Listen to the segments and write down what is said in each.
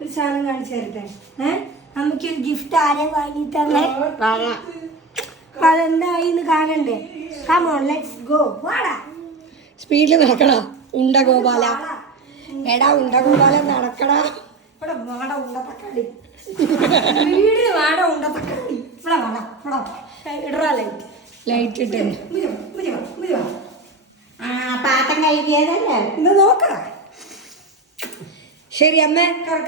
ഒരു സാധനം കാണിച്ചു തരട്ടെ. നമുക്കൊരു ഗിഫ്റ്റ് ആരെ വാങ്ങി തന്നെ അതെന്തായിന്ന് കാണണ്ടേ? Come on let's go. വാടാ സ്പീഡിൽ നടക്കടാ ഉണ്ട ഗോപാല. എടാ ഉണ്ട ഗോപാല നടക്കടാ. ഇവിടെ വാട ഉണ്ട തക്കാളി. വീട് വാട ഉണ്ട തക്കാളി. ഇവിടെ വാടാ ഇടറാ ലൈറ്റ് ലൈറ്റ് ഇട്ട് പാത്രം കഴിക്കിയതല്ലേ ഇത് നോക്കടാ. ശരി അമ്മ,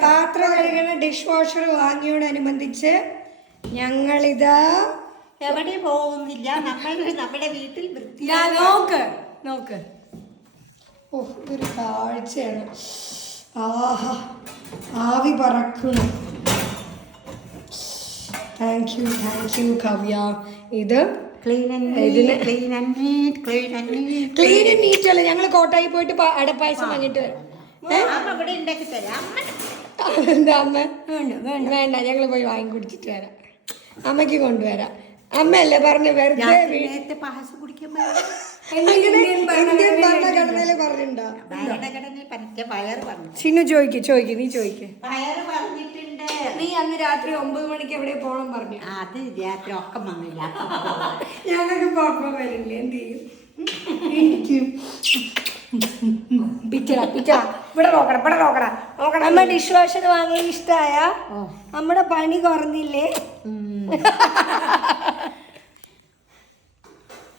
പാത്രം കഴുകണ ഡിഷ് വാഷർ വാങ്ങിയോടനുബന്ധിച്ച് ഞങ്ങളിതാ എവിടെ പോകുന്നില്ല. നമ്മുടെ വീട്ടിൽ വൃത്തി. നോക്ക് ഓ ഇതൊരു കാഴ്ചയാണ്. ആഹാ ആവി പറക്കണം. Thank you Kavya. ഇത് ക്ലീൻ ആൻഡ് നീറ്റ് അല്ല. ഞങ്ങൾ കോട്ടായി പോയിട്ട് അടപ്പായസം വാങ്ങിട്ട് വരാം. എന്താ അമ്മ? വേണ്ട ഞങ്ങൾ പോയി വാങ്ങി കുടിച്ചിട്ട് വരാം. അമ്മയ്ക്ക് കൊണ്ടുവരാം. അമ്മയല്ലേ പറഞ്ഞു വെറുതെ പായസം കുടിക്കാൻ ഇന്ത്യൻ ഭരണഘടനയില് പറഞ്ഞിട്ടുണ്ടോ? ചിന്നു ചോദിക്ക് നീ ചോദിക്ക്. നീ അന്ന് രാത്രി 9 മണിക്ക് എവിടെ പോകണം പറഞ്ഞു. അത് രാത്രി ഒക്കെ വന്നില്ല. ഞങ്ങൾക്ക് കുഴപ്പം വരില്ലേ? എന്ത് ചെയ്യും? പിച്ചടാ ഇവിടെ നോക്കടാ. നമ്മ ഡിഷ് വാഷർ വാങ്ങിയ ഇഷ്ടമായ നമ്മുടെ പണി കുറഞ്ഞില്ലേ?